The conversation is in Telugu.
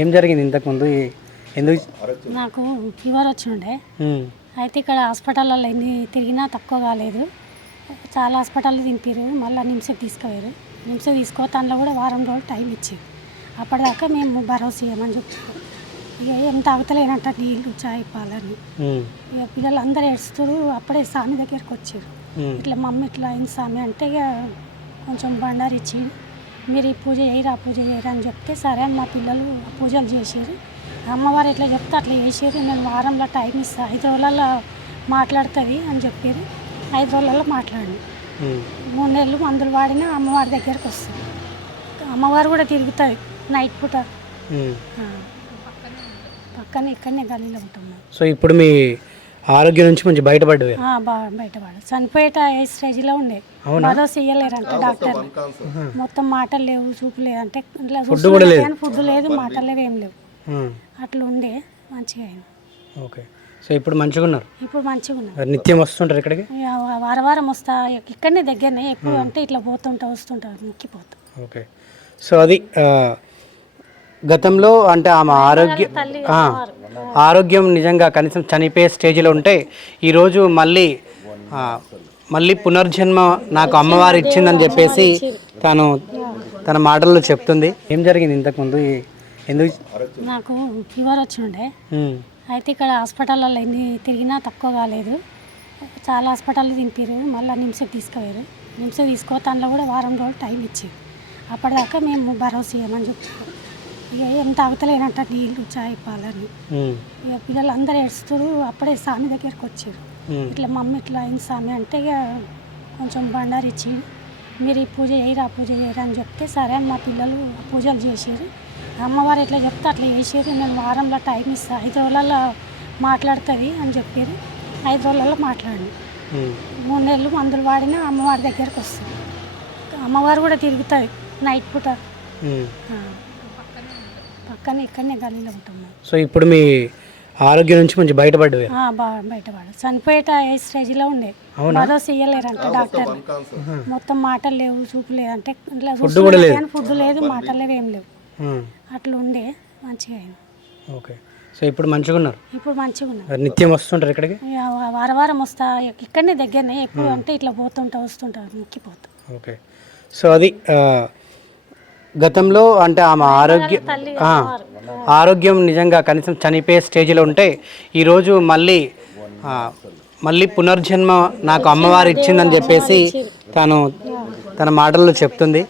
ఏం జరిగింది ఇంతకుముందు? ఎందుకు? నాకు ఫీవర్ వచ్చి ఉండే అయితే ఇక్కడ హాస్పిటల్లో ఎన్ని తిరిగినా తక్కువ కాలేదు. చాలా హాస్పిటల్ దింపారు మళ్ళీ నిమ్స్కి తీసుకుపోయారు. నిమ్స్ తీసుకో దానిలో కూడా వారం రోజులు టైం ఇచ్చారు అప్పటిదాకా మేము భరోసా ఇవ్వమని చెప్పారు ఇక ఏం తాగుతలేనంట నీళ్ళు చాయ్ పాలని. ఇక పిల్లలు అందరూ ఏడుస్తారు అప్పుడే స్వామి దగ్గరికి వచ్చారు ఇట్లా మమ్మీ ఇట్లా అయింది స్వామి అంటే ఇక కొంచెం బండారు ఇచ్చి మీరు ఈ పూజ చేయరు ఆ పూజ చేయరు అని చెప్తే సరే అని మా పిల్లలు పూజలు చేసారు అమ్మవారు ఎట్లా చెప్తే అట్లా చేసారు నేను వారంలో టైం ఇస్తాను ఐదు రోజులలో మాట్లాడుతుంది అని చెప్పారు ఐదు రోజులలో మాట్లాడి. మూడు నెలలు మందులు వాడినా అమ్మవారి దగ్గరికి వస్తుంది. అమ్మవారు కూడా తిరుగుతుంది నైట్ పూట. పక్కనే ఇక్కడనే గలీలో ఉంటున్నాం. సో ఇప్పుడు మీ ఆరోగ్యం నుంచి కొంచెం బయటపడ్డవి. బయటపడు చనిపోయేట ఏ స్టేజ్లో ఉండే? భరోసా ఇయ్యలేరంట డాక్టర్. మొత్తం మాటలు లేవు చూపు లేదు అంటే ఇట్లా ఫుడ్ కూడా లేదు. ఫుడ్ లేదు మాటలు లేవు ఏం లేవు. అట్లా ఉండే మంచిగా ఓకే. సో ఇప్పుడు మంచిగా ఉన్నారు? ఇప్పుడు మంచిగా ఉన్నాం మరి నిత్యం వస్తుంటారు ఇక్కడికి? ఇక వారం వారం వస్తా ఇక్కడనే దగ్గరనే ఎప్పుడు అంటే ఇట్లా పోతుంటా వస్తుంటా ముక్కిపోతా. ఓకే. సో అది ఆ, గతంలో అంటే ఆమె ఆరోగ్య ఆరోగ్యం నిజంగా కనీసం చనిపోయే స్టేజ్లో ఉంటే ఈరోజు మళ్ళీ ఆ, మళ్ళీ పునర్జన్మ నాకు అమ్మవారు ఇచ్చిందని చెప్పేసి తను తన మాటల్లో చెప్తుంది. ఏం జరిగింది ఇంతకుముందు ఎందుకు నాకు ఫీవర్ వచ్చి ఉండే ఉమ్, అయితే ఇక్కడ హాస్పిటల్లో ఎన్ని తిరిగినా తక్కువ కాలేదు. చాలా హాస్పిటల్ దింపారు మళ్ళీ నిమ్స్కి తీసుకుపోయారు. నిమ్స్ తీసుకో దానిలో కూడా వారం రోజులు టైం ఇచ్చారు అప్పటిదాకా మేము భరోసా ఇవ్వమని చెప్పారు ఇక ఏం తాగుతలేనంట నీళ్ళు చాయ్ పాలని ఇక పిల్లలు అందరూ ఏడుస్తారు అప్పుడే స్వామి దగ్గరికి వచ్చారు. ఇట్లా మమ్మీ ఇట్లా అయింది స్వామి అంటే ఇక కొంచెం బండారు ఇచ్చి మీరు ఈ పూజ చేయరు ఆ పూజ చేయరు అని చెప్తే సరే అని మా పిల్లలు పూజలు చేసారు అమ్మవారు ఎట్లా చెప్తే అట్లా చేసారు నేను వారంలో టైం ఇస్తాను ఐదు రోజులలో మాట్లాడుతుంది అని చెప్పారు ఐదు రోజులలో మాట్లాడి. మూడు నెలలు మందులు వాడినా అమ్మవారి దగ్గరికి వస్తుంది. అమ్మవారు కూడా తిరుగుతుంది నైట్ పూట. పక్కనే ఇక్కడనే గలీలో ఉంటున్నాం. సో ఇప్పుడు మీ ఆరోగ్యం నుంచి కొంచెం బయటపడ్డవి? ఆ, బాగా బయటపడు చనిపోయేట ఏ స్టేజ్లో ఉండే? భరోసా ఇయ్యలేరంట డాక్టర్. మొత్తం మాటలు లేవు చూపు లేదు. అంటే ఇట్లా ఫుడ్ కూడా లేదు. కానీ ఫుడ్ లేదు మాటలు లేవు ఏం లేవు. అట్లా ఉండే మంచిగా అయింది ఓకే. సో ఇప్పుడు మంచిగా ఉన్నారు? ఇప్పుడు మంచిగా ఉన్నాం మరి నిత్యం వస్తుంటారు ఇక్కడికి? ఇక వారం వారం వస్తా ఇక్కడనే దగ్గరనే ఎప్పుడు అంటే ఇట్లా పోతుంటా వస్తుంటా ముక్కిపోతా. ఓకే. సో అది గతంలో అంటే ఆమె ఆరోగ్య ఆరోగ్యం నిజంగా కనీసం చనిపోయే స్టేజ్లో ఉంటే ఈరోజు మళ్ళీ మళ్ళీ పునర్జన్మ నాకు అమ్మవారు ఇచ్చిందని చెప్పేసి తను తన మాటల్లో చెప్తుంది.